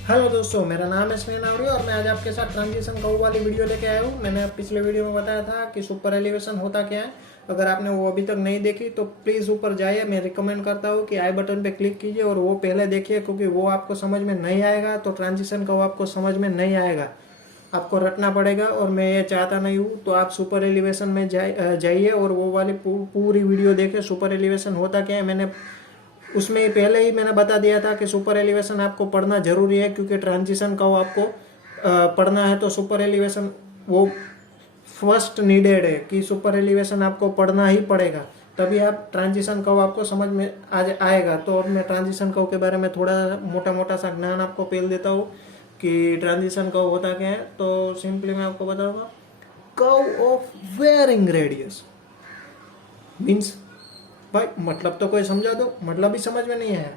Hello दोस्तों, मेरा नाम है स्नेहा नावड़ी और मैं आज आपके साथ ट्रांजिशन कर्व वाली वीडियो लेके आया हूँ। मैंने पिछले वीडियो में बताया था कि सुपर एलिवेशन होता क्या है। अगर आपने वो अभी तक नहीं देखी तो प्लीज़ ऊपर जाइए। मैं रिकमेंड करता हूँ कि आई बटन पे क्लिक कीजिए और वो पहले देखिए, क्योंकि वो आपको समझ में नहीं आएगा तो ट्रांजिशन कर्व आपको समझ में नहीं आएगा, आपको रटना पड़ेगा। और मैं ये चाहता नहीं हूँ, तो आप सुपर एलिवेशन में जाइए और वो वाली पूरी वीडियो देखें। सुपर एलिवेशन होता क्या है, मैंने उसमें पहले ही मैंने बता दिया था कि सुपर एलिवेशन आपको पढ़ना जरूरी है, क्योंकि ट्रांजिशन का आपको पढ़ना है। तो सुपर एलिवेशन वो फर्स्ट नीडेड है कि सुपर एलिवेशन आपको पढ़ना ही पड़ेगा, तभी आप ट्रांजिशन कर्व आपको समझ में आएगा। तो अब मैं ट्रांजिशन कर्व के बारे में थोड़ा मोटा मोटा सा ज्ञान आपको पेल देता हूँ कि ट्रांजिशन कर्व होता क्या है। तो सिंपली मैं आपको बताऊंगा, curve of varying radius means, भाई मतलब तो कोई समझा दो, मतलब ही समझ में नहीं आया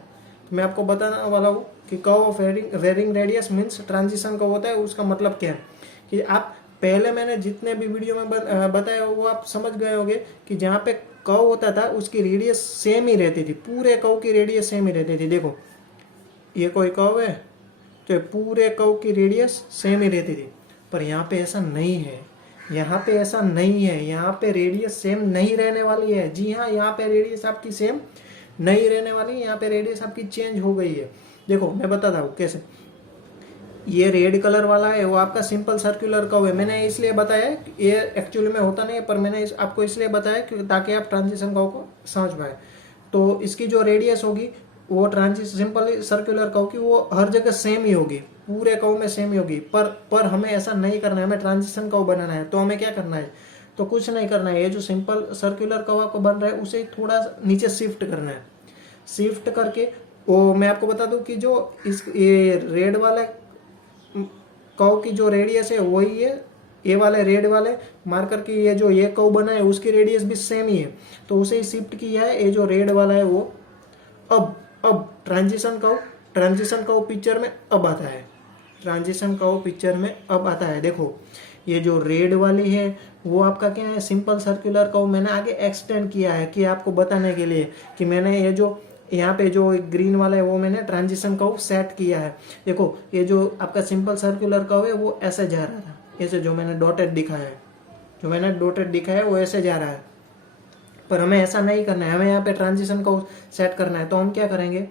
तो मैं आपको बताने वाला हूँ कि curve of varying radius means transition curve होता है। उसका मतलब क्या है कि आप पहले मैंने जितने भी वीडियो में बताया वो आप समझ गए होंगे कि जहाँ पे कर्व होता था उसकी रेडियस सेम ही रहती थी, पूरे कर्व की रेडियस सेम ही रहती थी। देखो ये कोई कर्व है तो पूरे कर्व की रेडियस सेम ही रहती थी, पर यहाँ पे ऐसा नहीं है। यहाँ पे ऐसा नहीं है, यहाँ पे रेडियस सेम नहीं रहने वाली है। जी हाँ, यहाँ पे रेडियस आपकी सेम नहीं रहने वाली है, यहाँ पे रेडियस आपकी चेंज हो गई है। देखो मैं बताता हूँ कैसे। ये रेड कलर वाला है वो आपका सिंपल सर्कुलर कर्व है। मैंने इसलिए बताया, ये एक्चुअली में होता नहीं है, पर मैंने आपको इसलिए बताया कि ताकि आप ट्रांजिशन कर्व को समझ पाए। तो इसकी जो रेडियस होगी वो ट्रांजिशन सिंपल सर्कुलर कर्व की वो हर जगह सेम ही होगी, पूरे कर्व में सेम ही होगी। पर हमें ऐसा नहीं करना है, हमें ट्रांजिशन कर्व बनाना है। तो हमें क्या करना है, तो कुछ नहीं करना है। ये जो सिंपल सर्कुलर कर्व आपको बन रहा है उसे थोड़ा नीचे शिफ्ट करना है। शिफ्ट करके वो मैं आपको बता दूं कि जो इस ये रेड वाला कर्व की जो रेडियस है वही है, ये वाले रेड वाले मार्कर की ये जो ये कर्व बना है उसकी रेडियस भी सेम ही है, तो उसे ही शिफ्ट किया है। ये जो रेड वाला है वो अब ट्रांजिशन कर्व पिक्चर में अब आता है। ट्रांजिशन कर्व पिक्चर में अब आता है। देखो ये जो रेड वाली है वो आपका क्या है, सिंपल सर्कुलर कर्व मैंने आगे एक्सटेंड किया है कि आपको बताने के लिए कि मैंने ये जो यहाँ पे जो ग्रीन वाला है वो मैंने ट्रांजिशन कर्व सेट किया है। देखो ये जो आपका सिंपल सर्कुलर कर्व है वो ऐसे जा रहा था, ऐसे जो मैंने डॉटेड दिखाया है, जो मैंने डॉटेड दिखाया है वो ऐसे जा रहा है। पर हमें ऐसा नहीं करना है, हमें यहाँ पे ट्रांजिशन कर्व सेट करना है। तो हम क्या करेंगे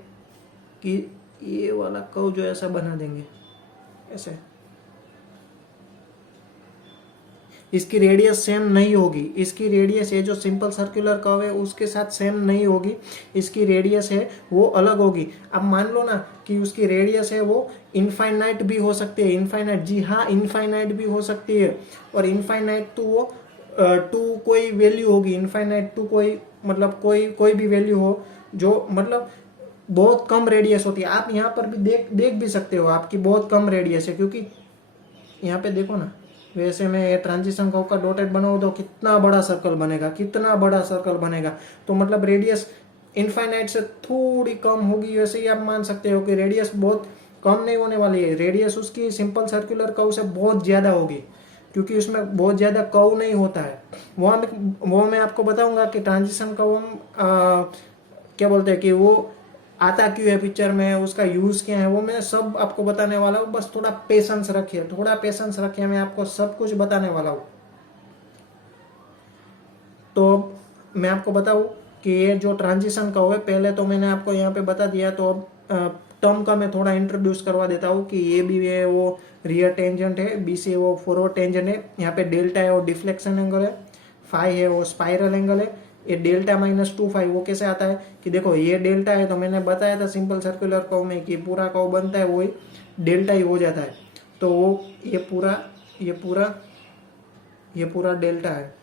कि ये वाला कर्व जो ऐसा बना देंगे ऐसे। इसकी रेडियस सेम नहीं होगी, इसकी रेडियस ये जो सिंपल सर्कुलर कर्व है उसके साथ सेम नहीं होगी, इसकी रेडियस है वो अलग होगी। अब मान लो ना कि उसकी रेडियस है वो इनफाइनाइट भी हो सकती है। इनफाइनाइट, जी हाँ इनफाइनाइट भी हो सकती है। और इनफाइनाइट तो वो टू कोई वैल्यू होगी, इनफाइनाइट टू कोई मतलब कोई भी वैल्यू हो जो मतलब बहुत कम रेडियस होती है। आप यहाँ पर भी देख भी सकते हो आपकी बहुत कम रेडियस है, क्योंकि यहाँ पे देखो ना, वैसे मैं ट्रांजिशन कर्व का डॉटेड बनाऊँ तो कितना बड़ा सर्कल बनेगा, कितना बड़ा सर्कल बनेगा। तो मतलब रेडियस इनफाइनाइट से थोड़ी कम होगी। वैसे ही आप मान सकते हो कि रेडियस बहुत कम नहीं होने वाली है, रेडियस उसकी सिंपल सर्कुलर कर्व से बहुत ज़्यादा होगी, क्योंकि उसमें बहुत ज़्यादा कर्व नहीं होता है। वो मैं आपको बताऊंगा कि ट्रांजिशन कर्व हम क्या बोलते हैं कि वो आता क्यों है पिक्चर में, उसका यूज़ क्या है, वो मैं सब आपको बताने वाला हूँ। बस थोड़ा पेशेंस रखिए, थोड़ा पेशेंस रखिए, मैं आपको सब कुछ बताने वाला हूँ। तो मैं आपको बताऊँ कि ये जो ट्रांजिशन का है, पहले तो मैंने आपको यहाँ पे बता दिया, तो अब टर्म का मैं थोड़ा इंट्रोड्यूस करवा देता हूँ कि ये भी है वो रियर टेंजेंट है, बी से वो फॉरवर्ड टेंजेंट है, यहाँ पे डेल्टा है वो डिफ्लेक्शन एंगल है, फाई है वो स्पाइरल एंगल है। ये डेल्टा -2 फाई वो कैसे आता है कि देखो ये डेल्टा है, तो मैंने बताया था सिंपल सर्कुलर कर्व में कि पूरा कर्व बनता है वही डेल्टा ही हो जाता है। तो वो ये पूरा डेल्टा है।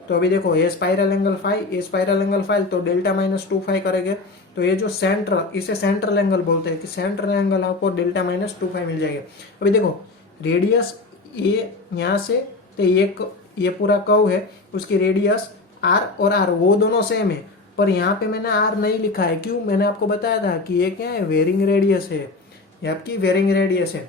तो अभी देखो ये स्पाइरल एंगल फाई, ये स्पाइरल एंगल फाई, तो डेल्टा -2 फाई करेंगे तो ये जो सेंट्रल, इसे सेंट्रल एंगल बोलते हैं कि सेंट्रल एंगल आपको डेल्टा -2 फाई मिल जाएगा। अभी देखो रेडियस ये यहाँ से तो ये पूरा कर्व है, उसकी रेडियस आर और आर वो दोनों सेम है, पर यहाँ पे मैंने आर नहीं लिखा है। क्यों, मैंने आपको बताया था कि ये क्या है, वेरिंग रेडियस है, ये आपकी वेरिंग रेडियस है।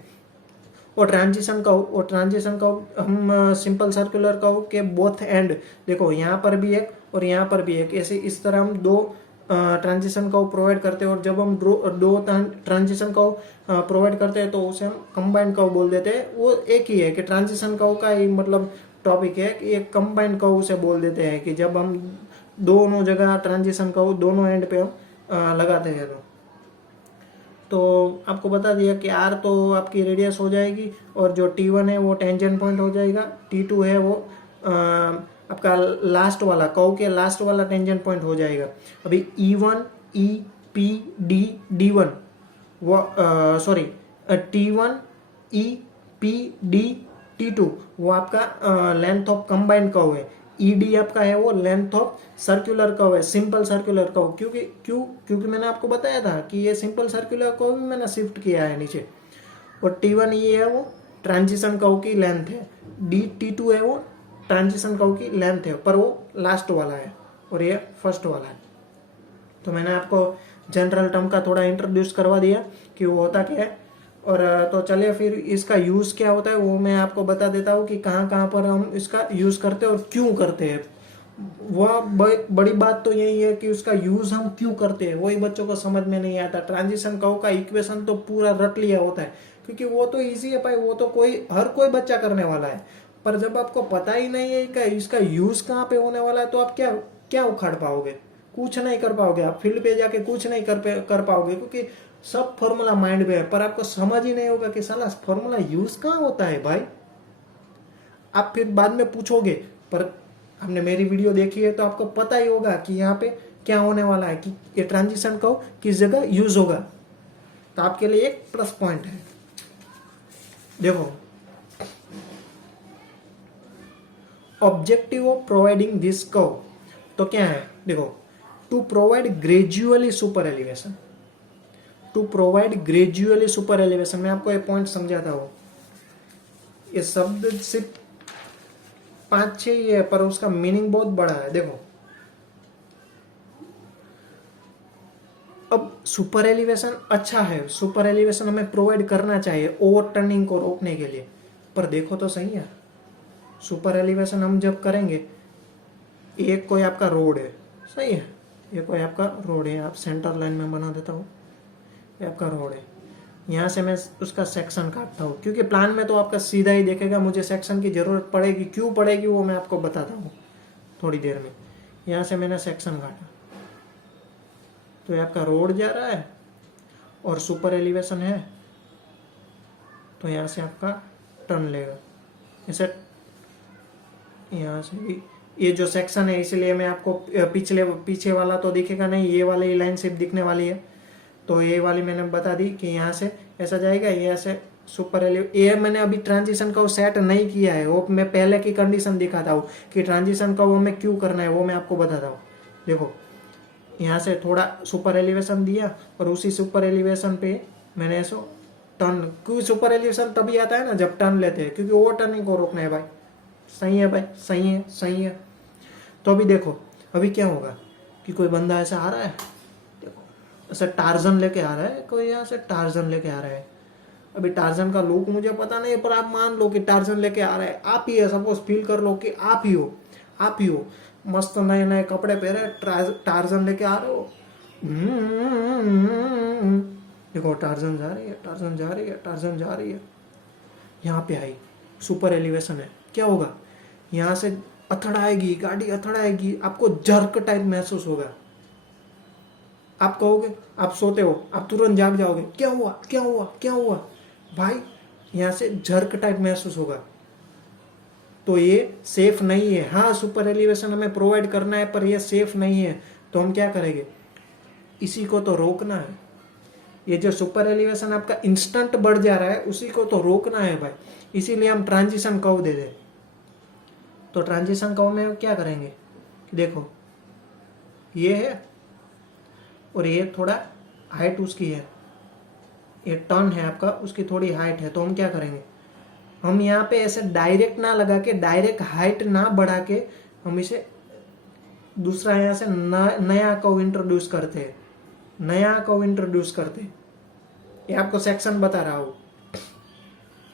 और ट्रांजिशन कर्व हम सिंपल सर्कुलर कर्व के बोथ एंड, देखो यहाँ पर भी एक और यहाँ पर भी एक, ऐसे इस तरह हम दो ट्रांजिशन कर्व प्रोवाइड करते हैं, और जब हम दो ट्रांजिशन कर्व प्रोवाइड करते हैं तो उसे हम कंबाइंड कर्व बोल देते हैं। वो एक ही है कि ट्रांजिशन कर्व का ही मतलब टॉपिक है कि एक कंबाइंड कर्व उसे बोल देते हैं कि जब हम दोनों जगह ट्रांजिशन कर्व दोनों एंड पे हम लगाते हैं। तो आपको बता दिया कि आर तो आपकी रेडियस हो जाएगी, और जो T1 है वो टेंजेंट पॉइंट हो जाएगा, T2 है वो आपका लास्ट वाला कर्व के लास्ट वाला टेंजेंट पॉइंट हो जाएगा। अभी E1 E P D D1 वो sorry T1 E P D T2 वो आपका लेंथ ऑफ कंबाइंड कर्व है। ED आपका है वो लेंथ ऑफ सर्कुलर कर्व है, सिंपल सर्कुलर कर्व। क्योंकि मैंने आपको बताया था कि ये सिंपल सर्कुलर कर्व भी मैंने शिफ्ट किया है नीचे। और T1 ये है वो ट्रांजिशन कर्व की लेंथ है, T2 है वो ट्रांजिशन कर्व की लेंथ है, पर वो लास्ट वाला है और ये फर्स्ट वाला है। तो मैंने आपको जनरल टर्म का थोड़ा इंट्रोड्यूस करवा दिया कि वो होता क्या है। और तो चलिए फिर इसका यूज़ क्या होता है वो मैं आपको बता देता हूँ कि कहाँ कहाँ पर हम इसका यूज़ करते हैं और क्यों करते हैं। वह बड़ी बात तो यही है कि उसका यूज़ हम क्यों करते हैं, वही बच्चों को समझ में नहीं आता। ट्रांजिशन कर्व का इक्वेशन तो पूरा रट लिया होता है, क्योंकि वो तो ईजी है भाई, वो तो हर कोई बच्चा करने वाला है। पर जब आपको पता ही नहीं है कि इसका यूज़ कहाँ पे होने वाला है तो आप क्या क्या उखाड़ पाओगे, कुछ नहीं कर पाओगे। आप फील्ड पे जाके कुछ नहीं कर पाओगे, क्योंकि सब फॉर्मूला माइंड में है, पर आपको समझ ही नहीं होगा कि साला फॉर्मूला यूज कहाँ होता है भाई। आप फिर बाद में पूछोगे, पर हमने मेरी वीडियो देखी है तो आपको पता ही होगा कि यहाँ पे क्या होने वाला है, कि ये ट्रांजिशन कर्व किस जगह यूज होगा। तो आपके लिए एक प्लस पॉइंट है। देखो, objective of providing this curve तो क्या है, देखो, to provide gradually super elevation. To provide gradually super elevation, मैं आपको एक पॉइंट समझाता हूँ। ये शब्द सिर्फ 5-6 ही है, पर उसका मीनिंग बहुत बड़ा है। देखो, अब सुपर एलिवेशन अच्छा है, सुपर एलिवेशन हमें प्रोवाइड करना चाहिए ओवर टर्निंग को रोकने के लिए। पर देखो तो सही है, सुपर एलिवेशन हम जब करेंगे, एक कोई आपका रोड है, सही है, ये कोई आपका रोड है, आप सेंटर लाइन में बना देता हूँ, ये आपका रोड है। यहाँ से मैं उसका सेक्शन काटता हूँ, क्योंकि प्लान में तो आपका सीधा ही देखेगा, मुझे सेक्शन की ज़रूरत पड़ेगी, क्यों पड़ेगी वो मैं आपको बताता हूँ थोड़ी देर में। यहाँ से मैंने सेक्शन काटा, तो ये आपका रोड जा रहा है और सुपर एलिवेशन है, तो यहाँ से आपका टर्न लेगा ऐसे। यहाँ से ये जो सेक्शन है, इसलिए मैं आपको पीछे वाला तो दिखेगा नहीं, ये वाली लाइन सिर्फ दिखने वाली है। तो ये वाली मैंने बता दी कि यहाँ से ऐसा जाएगा, यहाँ से सुपर ये मैंने अभी ट्रांजिशन कर्व सेट नहीं किया है, वो मैं पहले की कंडीशन दिखाता हूँ कि ट्रांजिशन कर्व हमें क्यों करना है, वो मैं आपको बताता हूँ। देखो, यहाँ से थोड़ा सुपर एलिवेशन दिया और उसी सुपर एलिवेशन पे मैंने ऐसा टर्न, क्योंकि सुपर एलिवेशन तभी आता है ना जब टर्न लेते हैं, क्योंकि ओवर टर्निंग को रोकना है भाई। सही है भाई, सही है, सही है। तो अभी देखो, अभी क्या होगा कि कोई बंदा ऐसा आ रहा है, देखो ऐसा टार्जन लेके आ रहा है, कोई यहाँ से टार्जन लेके आ रहा है। अभी टार्जन का लुक मुझे पता नहीं है, पर आप मान लो कि टार्जन लेके आ रहा है, आप ही है, सपोज फील कर लो कि आप ही हो, आप ही हो, मस्त नए नए कपड़े पहने टार्जन लेके आ रहे हो। देखो, टार्जन जा रही है, टार्जन जा रही है, टार्जन जा रही है, यहाँ पे आई, सुपर एलिवेशन है। क्या होगा, यहाँ से अथड़ाएगी गाड़ी, अथड़ाएगी, आपको जर्क टाइप महसूस होगा। आप कहोगे, आप सोते हो, आप तुरंत जाग जाओगे, क्या हुआ, क्या हुआ, क्या हुआ भाई, यहाँ से जर्क टाइप महसूस होगा। तो ये सेफ नहीं है। हाँ, सुपर एलिवेशन हमें प्रोवाइड करना है, पर ये सेफ नहीं है। तो हम क्या करेंगे, इसी को तो रोकना है। ये जो सुपर एलिवेशन आपका इंस्टेंट बढ़ जा रहा है, उसी को तो रोकना है भाई। इसीलिए हम ट्रांजिशन कर्व दे दें। तो ट्रांजिशन कर्व में क्या करेंगे कि देखो, ये है और ये थोड़ा हाइट उसकी है, ये टर्न है आपका, उसकी थोड़ी हाइट है। तो हम क्या करेंगे, हम यहाँ पे ऐसे डायरेक्ट ना लगा के, डायरेक्ट हाइट ना बढ़ा के, हम इसे दूसरा यहाँ से नया कर्व इंट्रोड्यूस करते हैं, नया कर्व इंट्रोड्यूस करते हैं। ये आपको सेक्शन बता रहा हूँ।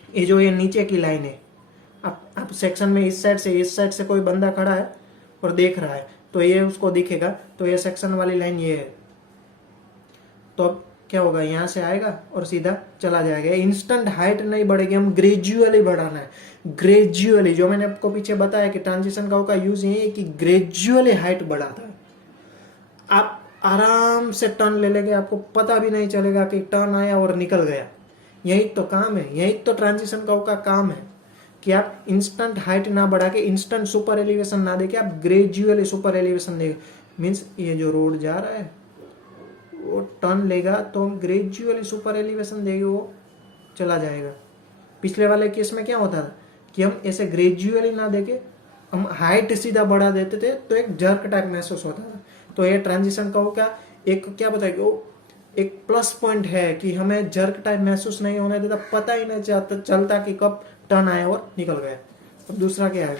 ये जो ये नीचे की लाइन है, आप सेक्शन में इस साइड से कोई बंदा खड़ा है और देख रहा है, तो तो ये उसको दिखेगा, तो ये सेक्शन वाली लाइन ये है। तो अब क्या होगा, यहाँ से आएगा और सीधा चला जाएगा। इंस्टेंट हाइट नहीं बढ़ेगी, हम ग्रेजुअली बढ़ाना है, ग्रेजुअली। जो मैंने आपको पीछे बताया कि ट्रांजिशन कर्व का यूज ये है कि ग्रेजुअली हाइट बढ़ाता है। आप आराम से टर्न ले लेंगे, आपको पता भी नहीं चलेगा कि टर्न आया और निकल गया। यही तो काम है, यही तो ट्रांजिशन कर्व का काम है कि आप इंस्टेंट हाइट ना बढ़ा के, इंस्टेंट सुपर एलिवेशन ना देके, आप ग्रेजुअली सुपर एलिवेशन देंगे। मीन्स ये जो रोड जा रहा है वो टर्न लेगा तो हम ग्रेजुअली सुपर एलिवेशन देंगे, वो चला जाएगा। पिछले वाले केस में क्या होता था कि हम ऐसे ग्रेजुअली ना देके हम हाइट सीधा बढ़ा देते थे, तो एक जर्क टाइप महसूस होता था। तो ये ट्रांजिशन कर्व का एक क्या बताएगा, वो एक प्लस पॉइंट है कि हमें जर्क टाइप महसूस नहीं होने देता, पता ही नहीं चलता कि कब टर्न आया और निकल गया। अब दूसरा क्या है,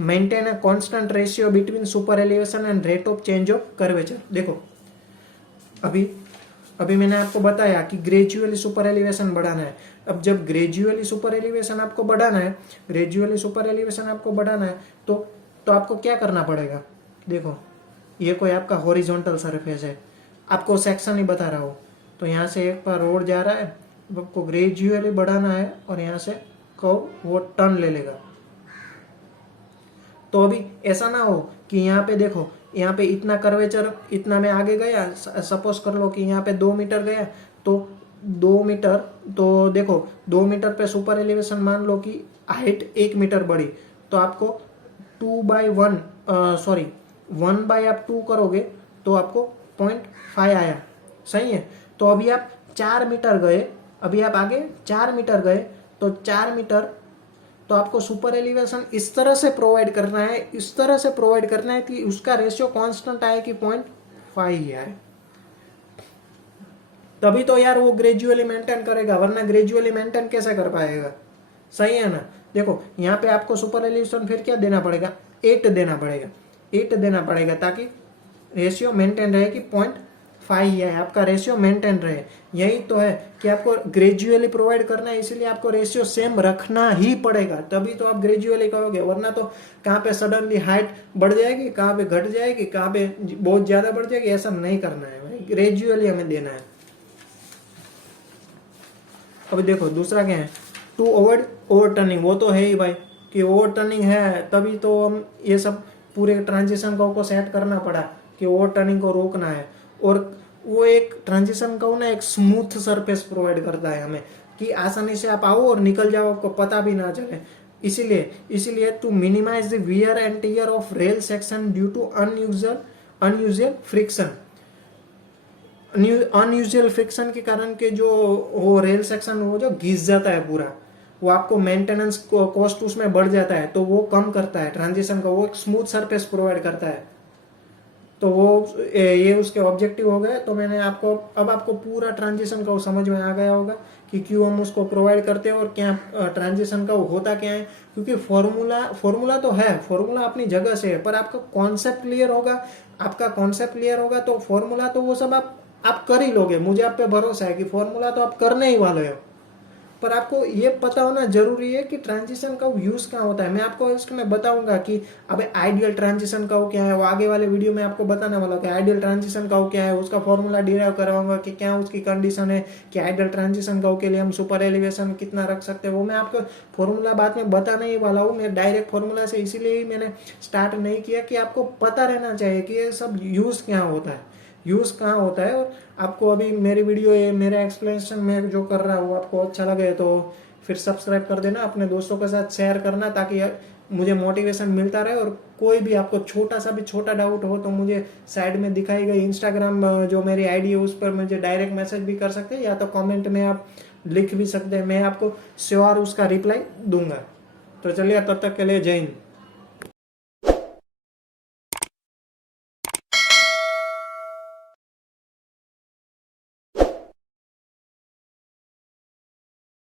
maintain a constant ratio between super elevation and rate of change of curvature. देखो अभी मैंने आपको बताया कि ग्रेजुअली सुपर एलिवेशन बढ़ाना है। अब जब ग्रेजुअली सुपर एलिवेशन आपको बढ़ाना है, ग्रेजुअली सुपर एलिवेशन आपको बढ़ाना है तो आपको क्या करना पड़ेगा। देखो ये कोई आपका हॉरिजॉन्टल सरफेस है, आपको सेक्शन ही बता रहा हो, तो यहाँ से एक बार रोड जा रहा है, आपको ग्रेजुअली बढ़ाना है और यहाँ से वो टर्न ले लेगा। तो अभी ऐसा ना हो कि यहाँ पे देखो, यहाँ पे इतना कर्वेचर, इतना में आगे गया, सपोज कर लो कि यहाँ पे 2 मीटर गया, तो 2 मीटर, तो देखो 2 मीटर पे सुपर एलिवेशन मान लो कि हाइट 1 मीटर बढ़ी, तो आपको 1/2 करोगे तो आपको 0.5 आया, सही है। तो अभी आप 4 मीटर गए, अभी आप आगे 4 मीटर गए, तो 4 मीटर तो आपको सुपर एलिवेशन इस तरह से प्रोवाइड करना है, इस तरह से प्रोवाइड करना है कि उसका रेशियो कांस्टेंट आए कि 0.5 ही आए, तभी तो यार वो ग्रेजुअली मेंटेन करेगा, वरना ग्रेजुअली मेंटेन कैसे कर पाएगा, सही है ना। देखो यहाँ पे आपको सुपर एलिवेशन फिर क्या देना पड़ेगा, 8 देना पड़ेगा, 8 देना पड़ेगा ताकि रेशियो मेंटेन रहे कि 0.5 ही है, आपका रेशियो मेंटेन रहे। यही तो है कि आपको ग्रेजुअली प्रोवाइड करना है, इसीलिए आपको रेशियो सेम रखना ही पड़ेगा, तभी तो आप ग्रेजुअली करोगे, वरना तो कहाँ पे सडनली हाइट बढ़ जाएगी, कहाँ पे घट जाएगी, कहाँ पे बहुत ज्यादा बढ़ जाएगी, ऐसा नहीं करना है भाई, ग्रेजुअली हमें देना है। अभी देखो दूसरा क्या है, टू अवॉइड ओवरटर्निंग। वो तो है ही भाई कि ओवरटर्निंग है, तभी तो हम ये सब पूरे ट्रांजिशन कर्व को सेट करना पड़ा कि ओवरटर्निंग को रोकना है। और वो एक ट्रांजिशन कर्व ना एक स्मूथ सरफेस प्रोवाइड करता है हमें कि आसानी से आप आओ और निकल जाओ, आपको पता भी ना चले। इसीलिए to minimise the wear and tear of rail section due to unusual friction. Unusual friction के कारण के जो वो रेल सेक्शन वो जो घिस जाता है पूरा, वो आपको मेंटेनेंस कॉस्ट उसमें बढ़ जाता है, तो वो कम करता है ट्रांजिशन का, वो एक स्मूथ सरफेस प्रोवाइड करता है। तो वो ये उसके ऑब्जेक्टिव हो गए। तो मैंने आपको पूरा ट्रांजिशन का समझ में आ गया होगा कि क्यों हम उसको प्रोवाइड करते हैं और क्या ट्रांजिशन का होता क्या है। क्योंकि फॉर्मूला तो है, फॉर्मूला अपनी जगह से है, पर आपका कॉन्सेप्ट क्लियर होगा, तो फॉर्मूला तो वो सब आप कर ही लोगे, मुझे आप पे भरोसा है कि फॉर्मूला तो आप करने ही वाले हो। पर आपको ये पता होना जरूरी है कि ट्रांजिशन का यूज कहाँ होता है। मैं आपको इसमें बताऊंगा कि अब आइडियल ट्रांजिशन का क्या है, वो आगे वाले वीडियो में आपको बताने वाला कि आइडियल ट्रांजिशन का क्या है, उसका फॉर्मूला डिराइव करवाऊंगा कि क्या उसकी कंडीशन है कि आइडियल ट्रांजिशन का के लिए हम सुपर एलिवेशन कितना रख सकते हैं। वो मैं आपको फॉर्मूला बाद में बताने ही वाला हूँ। मैं डायरेक्ट फॉर्मूला से इसीलिए ही मैंने स्टार्ट नहीं किया कि आपको पता रहना चाहिए कि ये सब यूज क्या होता है, यूज कहाँ होता है। और आपको अभी मेरी वीडियो ये मेरा एक्सप्लेनेशन में जो कर रहा हूँ आपको अच्छा लगे तो फिर सब्सक्राइब कर देना, अपने दोस्तों के साथ शेयर करना, ताकि मुझे मोटिवेशन मिलता रहे। और कोई भी आपको छोटा डाउट हो तो मुझे साइड में दिखाई गई इंस्टाग्राम जो मेरी आईडी है उस पर मुझे डायरेक्ट मैसेज भी कर सकते हैं, या तो कमेंट में आप लिख भी सकते हैं, मैं आपको श्योर उसका रिप्लाई दूंगा। तो चलिए तब तक के लिए जय हिंद।